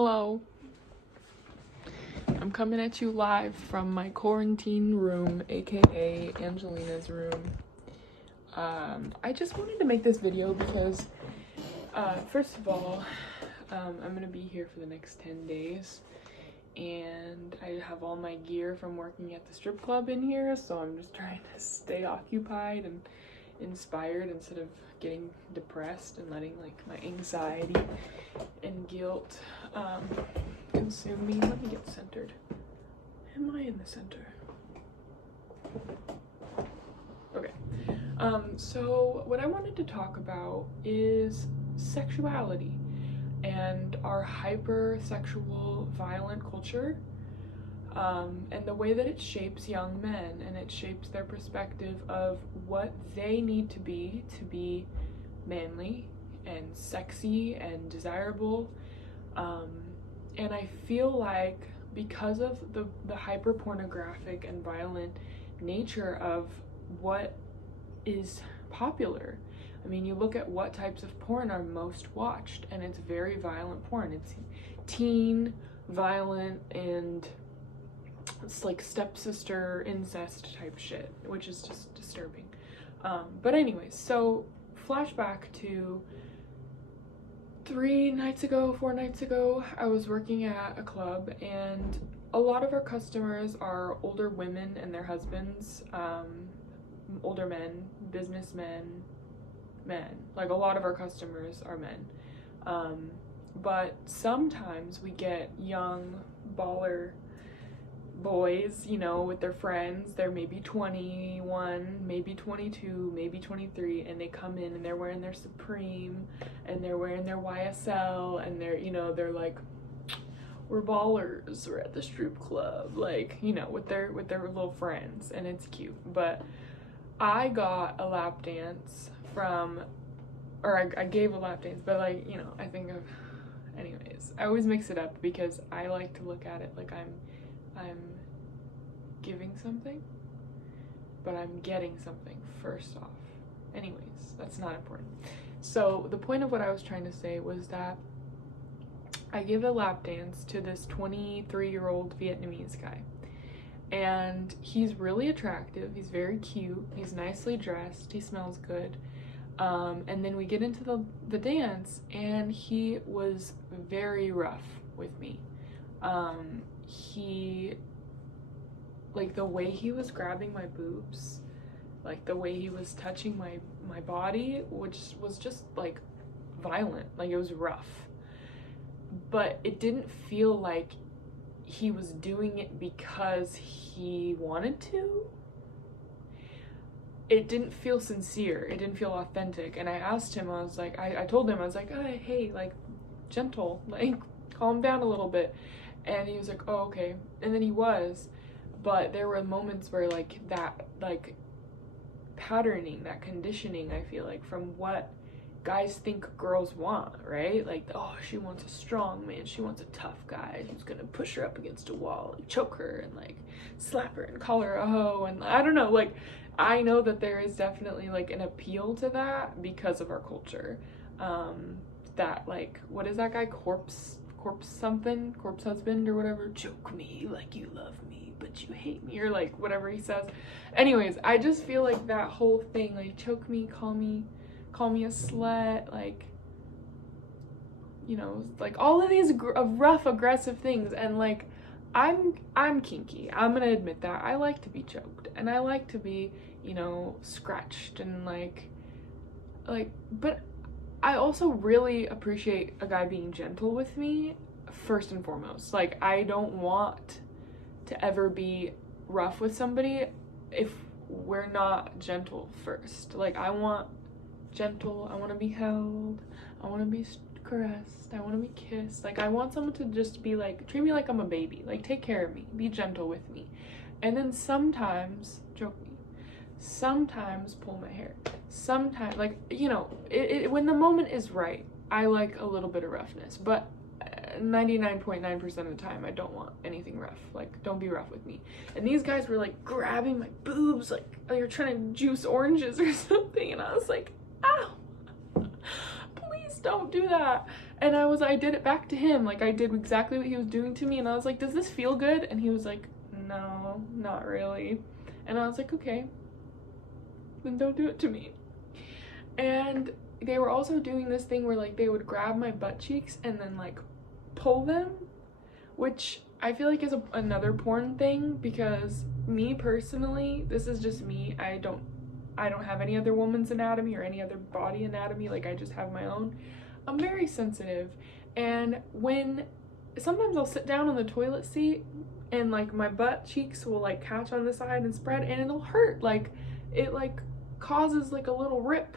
Hello. I'm coming at you live from my quarantine room, aka Angelina's room. I just wanted to make this video because, first of all, I'm gonna be here for the next 10 days, and I have all my gear from working at the strip club in here, so I'm just trying to stay occupied and inspired instead of getting depressed and letting like my anxiety and guilt consume me. Let me get centered. Am I in the center? Okay. So what I wanted to talk about is sexuality and our hypersexual violent culture, and the way that it shapes young men, and it shapes their perspective of what they need to be manly and sexy and desirable. And I feel like because of the hyper pornographic and violent nature of what is popular, I mean, you look at what types of porn are most watched, and it's very violent porn. It's teen, violent, and it's like stepsister incest type shit, which is just disturbing. But anyways, so flashback to 4 nights ago, I was working at a club, and a lot of our customers are older women and their husbands, older men, businessmen, men. Like, a lot of our customers are men. But sometimes we get young baller boys, you know, with their friends. They're maybe 21, maybe 22, maybe 23, and they come in and they're wearing their Supreme and they're wearing their YSL, and they're, you know, they're like, we're ballers, we're at the strip club, like, you know, with their little friends, and it's cute. But I got a lap dance from, or I gave a lap dance, but like, you know, I think of, anyways, I always mix it up because I like to look at it like I'm giving something, but I'm getting something first off. Anyways, that's not important. So the point of what I was trying to say was that I give a lap dance to this 23-year-old Vietnamese guy, and he's really attractive, he's very cute, he's nicely dressed, he smells good. And then we get into the dance, and he was very rough with me. He, like, the way he was grabbing my boobs, like the way he was touching my body, which was just like violent, like it was rough, but it didn't feel like he was doing it because he wanted to. It didn't feel sincere, it didn't feel authentic. And I asked him, I was like, I told him, I was like, hey, like, gentle, like, calm down a little bit. And he was like, oh, okay. And then he was, but there were moments where like that, like, patterning, that conditioning, I feel like, from what guys think girls want, right? Like, oh, she wants a strong man, she wants a tough guy who's gonna push her up against a wall and choke her and like slap her and call her a hoe, and I don't know, like, I know that there is definitely like an appeal to that because of our culture. That, like, what is that guy, corpse husband or whatever, choke me like you love me but you hate me, or like whatever he says. Anyways, I just feel like that whole thing, like, choke me, call me a slut, like, you know, like all of these rough, aggressive things. And like, I'm kinky, I'm gonna admit that. I like to be choked, and I like to be, you know, scratched, and like, but I also really appreciate a guy being gentle with me, first and foremost. Like, I don't want to ever be rough with somebody if we're not gentle first. Like, I want gentle, I want to be held, I want to be caressed, I want to be kissed. Like, I want someone to just be like, treat me like I'm a baby, like, take care of me, be gentle with me, and then sometimes choke me, sometimes pull my hair, sometimes, like, you know, when the moment is right, I like a little bit of roughness. But 99.9% of the time, I don't want anything rough. Like, don't be rough with me. And these guys were like grabbing my boobs like you're trying to juice oranges or something, and I was like, ow, please don't do that. And I did it back to him. Like, I did exactly what he was doing to me, and I was like, does this feel good? And he was like, no, not really. And I was like, okay, then don't do it to me. And they were also doing this thing where, like, they would grab my butt cheeks and then, like, pull them, which I feel like is another porn thing, because me personally, this is just me, I don't have any other woman's anatomy or any other body anatomy, like, I just have my own. I'm very sensitive, and when sometimes I'll sit down on the toilet seat and, like, my butt cheeks will, like, catch on the side and spread, and it'll hurt. Like, it, like, causes, like, a little rip,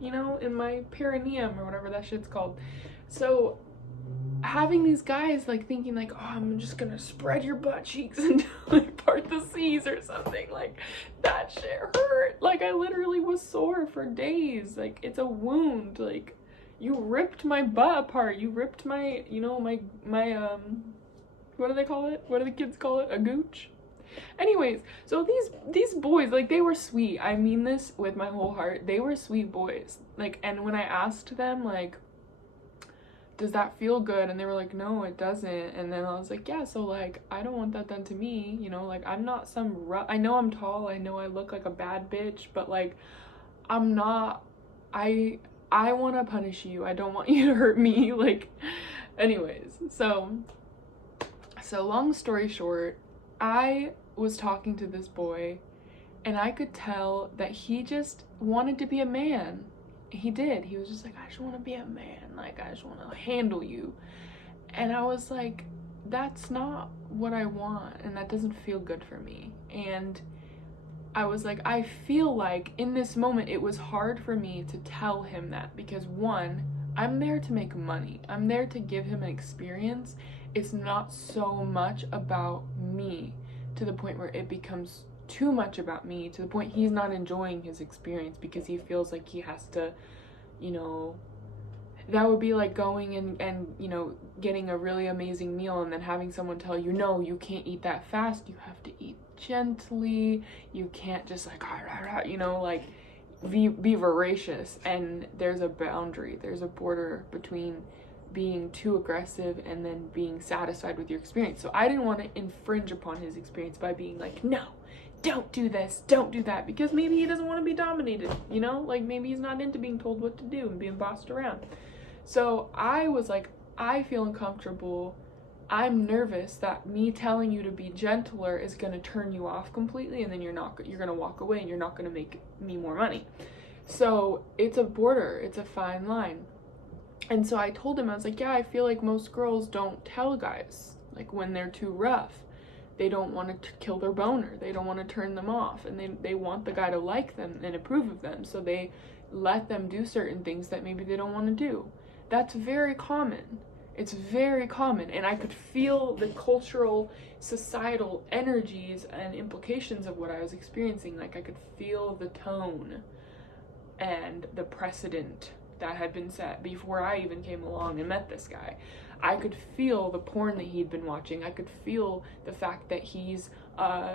you know, in my perineum or whatever that shit's called. So having these guys, like, thinking, like, oh, I'm just gonna spread your butt cheeks and, like, part the seas or something, like, that shit hurt. Like, I literally was sore for days. Like, it's a wound. Like, you ripped my butt apart. You ripped my, you know, my what do they call it? What do the kids call it? A gooch? Anyways, so these boys, like, they were sweet. I mean this with my whole heart. They were sweet boys. Like, and when I asked them, like, does that feel good? And they were like, no, it doesn't. And then I was like, yeah, so, like, I don't want that done to me, you know, like, I'm not some I know I'm tall, I know I look like a bad bitch, but, like, I'm not, I want to punish you. I don't want you to hurt me. Like, anyways, so long story short, I was talking to this boy, and I could tell that he just wanted to be a man. He did. He was just like, I just want to be a man. Like, I just want to handle you. And I was like, that's not what I want, and that doesn't feel good for me. And I was like, I feel like in this moment it was hard for me to tell him that, because one, I'm there to make money. I'm there to give him an experience. It's not so much about me, to the point where it becomes too much about me, to the point he's not enjoying his experience because he feels like he has to, you know, that would be like going and you know, getting a really amazing meal and then having someone tell you, no, you can't eat that fast, you have to eat gently, you can't just like, you know, like, be voracious. And there's a boundary, there's a border between being too aggressive and then being satisfied with your experience. So I didn't want to infringe upon his experience by being like, no, don't do this, don't do that, because maybe he doesn't want to be dominated, you know, like, maybe he's not into being told what to do and being bossed around. So I was like, I feel uncomfortable. I'm nervous that me telling you to be gentler is going to turn you off completely, and then you're going to walk away and you're not going to make me more money. So it's a border, it's a fine line. And so I told him, I was like, yeah, I feel like most girls don't tell guys, like, when they're too rough. They don't want to kill their boner. They don't want to turn them off. And they want the guy to like them and approve of them. So they let them do certain things that maybe they don't want to do. That's very common. It's very common. And I could feel the cultural, societal energies and implications of what I was experiencing. Like, I could feel the tone and the precedent that had been set before I even came along and met this guy. I could feel the porn that he'd been watching. I could feel the fact that he's,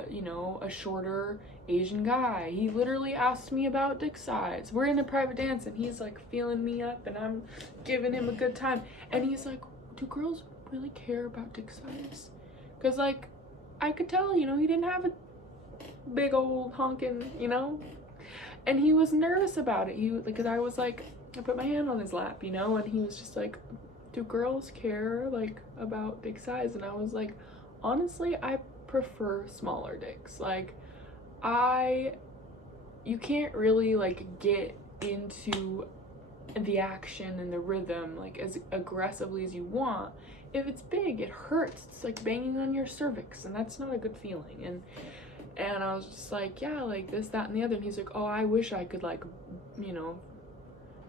you know, a shorter Asian guy. He literally asked me about dick size. We're in a private dance and he's like feeling me up and I'm giving him a good time. And he's like, do girls really care about dick size? Because, like, I could tell, you know, he didn't have a big old honking, you know? And he was nervous about it. Because I was like, I put my hand on his lap, you know? And he was just like, do girls care, like, about dick size? And I was like, honestly, I prefer smaller dicks. Like, you can't really, like, get into the action and the rhythm, like, as aggressively as you want. If it's big, it hurts. It's like banging on your cervix, and that's not a good feeling. And I was just like, yeah, like, this, that, and the other. And he's like, oh, I wish I could, like, you know,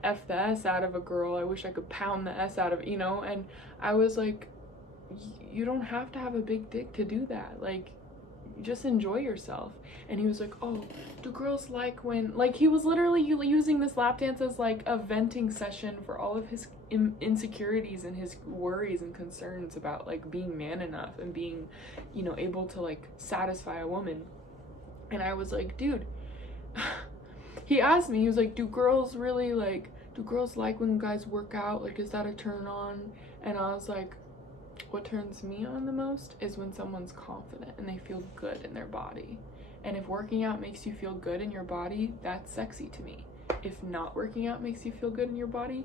F the S out of a girl. I wish I could pound the S out of, you know? And I was like, you don't have to have a big dick to do that. Like, just enjoy yourself. And he was like, oh, do girls like when, like, he was literally using this lap dance as like a venting session for all of his insecurities and his worries and concerns about, like, being man enough and being, you know, able to, like, satisfy a woman. And I was like, dude, he asked me, he was like, do girls really, like, do girls like when guys work out? Like, is that a turn on? And I was like, what turns me on the most is when someone's confident and they feel good in their body. And if working out makes you feel good in your body, that's sexy to me. If not working out makes you feel good in your body,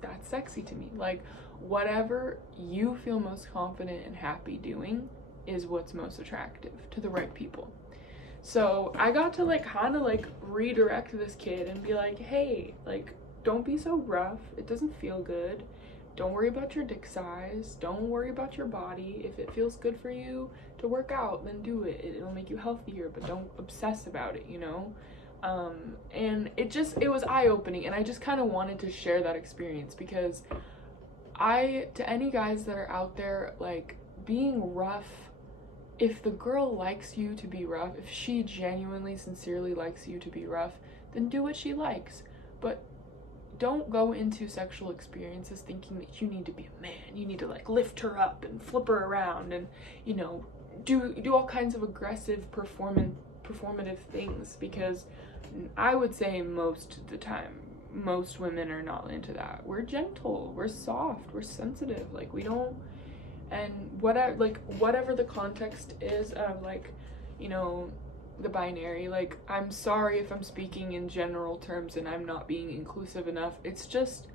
that's sexy to me. Like, whatever you feel most confident and happy doing is what's most attractive to the right people. So I got to like kind of like redirect this kid and be like, hey, like, don't be so rough. It doesn't feel good. Don't worry about your dick size. Don't worry about your body. If it feels good for you to work out, then do it. It'll make you healthier, but don't obsess about it, you know? And it was eye-opening, and I just kind of wanted to share that experience because to any guys that are out there, like, being rough, if the girl likes you to be rough, if she genuinely, sincerely likes you to be rough, then do what she likes. But don't go into sexual experiences thinking that you need to be a man. You need to like lift her up and flip her around and, you know, do all kinds of aggressive performative things, because I would say most of the time most women are not into that. We're gentle, we're soft, we're sensitive. Like, we don't, and whatever the context is of, like, you know, the binary, like, I'm sorry if I'm speaking in general terms and I'm not being inclusive enough. It's just,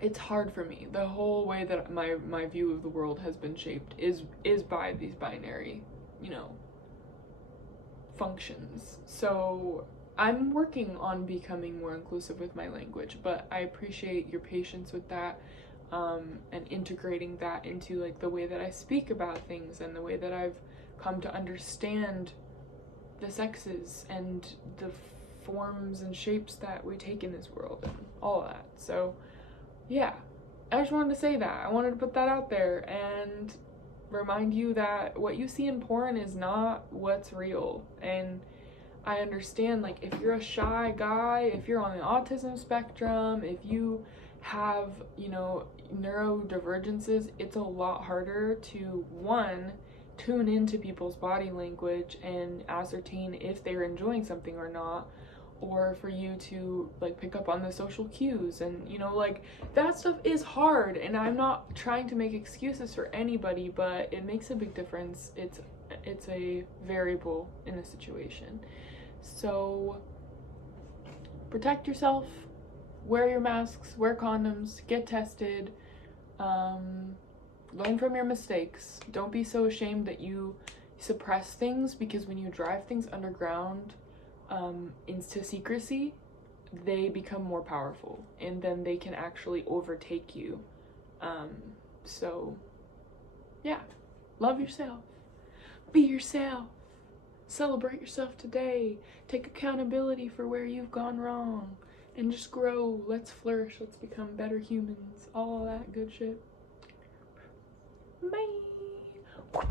it's hard for me. The whole way that my view of the world has been shaped is by these binary, you know, functions. So I'm working on becoming more inclusive with my language, but I appreciate your patience with that, and integrating that into like the way that I speak about things and the way that I've come to understand the sexes and the forms and shapes that we take in this world and all of that. So yeah, I just wanted to say that. I wanted to put that out there and remind you that what you see in porn is not what's real. And I understand, like, if you're a shy guy, if you're on the autism spectrum, if you have, you know, neurodivergences, it's a lot harder to, one, tune into people's body language and ascertain if they're enjoying something or not, or for you to like pick up on the social cues, and you know, like, that stuff is hard, and I'm not trying to make excuses for anybody, but it makes a big difference. It's a variable in the situation. So protect yourself, wear your masks, wear condoms, get tested, learn from your mistakes. Don't be so ashamed that you suppress things, because when you drive things underground into secrecy, they become more powerful, and then they can actually overtake you. So yeah, love yourself, be yourself, celebrate yourself today, take accountability for where you've gone wrong, and just grow. Let's flourish, let's become better humans, all that good shit. Bye.